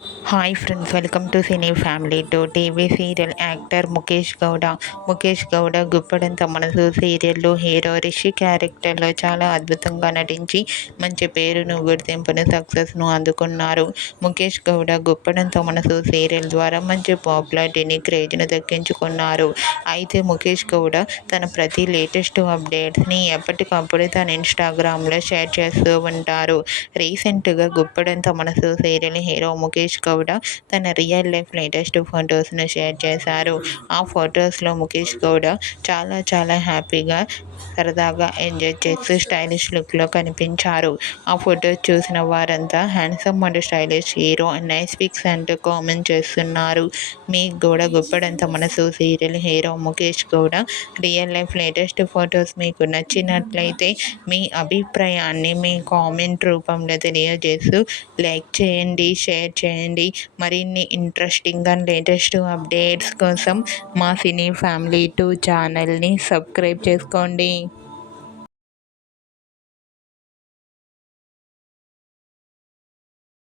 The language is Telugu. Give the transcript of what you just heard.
Hi friends, welcome to cine family to TV serial actor Mukesh Gowda. Mukesh Gowda గుప్పడంత మనసు సీరియల్లో హీరో రిషి క్యారెక్టర్లో చాలా అద్భుతంగా నటించి మంచి పేరును, గుర్తింపును, సక్సెస్ను అందుకున్నారు. ముఖేష్ గౌడ గుప్పడంత మనసు సీరియల్ ద్వారా మంచి పాపులారిటీని, క్రేజ్ను దక్కించుకున్నారు. అయితే ముఖేష్ గౌడ తన ప్రతి లేటెస్ట్ అప్డేట్స్ని ఎప్పటికప్పుడు తన ఇన్స్టాగ్రామ్లో షేర్ చేస్తూ ఉంటారు. రీసెంట్గా గుప్పడంత మనసు సీరియల్ హీరో ముఖేష్ గౌడ తన రియల్ లైఫ్ లేటెస్ట్ ఫొటోస్ను షేర్ చేశారు. ఆ ఫొటోస్లో ముఖేష్ గౌడ చాలా హ్యాపీగా, సరదాగా ఎంజాయ్ చేస్తూ స్టైలిష్ లుక్లో కనిపించారు. ఆ ఫొటోస్ చూసిన వారంతా handsome and stylish hero, nice pics అంటూ కామెంట్ చేస్తున్నారు. మీకు కూడా గుప్పడంత మనసు serial hero Mukesh Gowda real life latest photos మీకు నచ్చినట్లయితే మీ అభిప్రాయాన్ని మీ కామెంట్ రూపంలో తెలియజేస్తూ లైక్ చేయండి, షేర్ చేయండి. మరిన్ని ఇంట్రెస్టింగ్ అండ్ లేటెస్ట్ అప్డేట్స్ కోసం మా సినీ ఫ్యామిలీ 2 ఛానల్ని సబ్స్క్రైబ్ చేసుకోండి.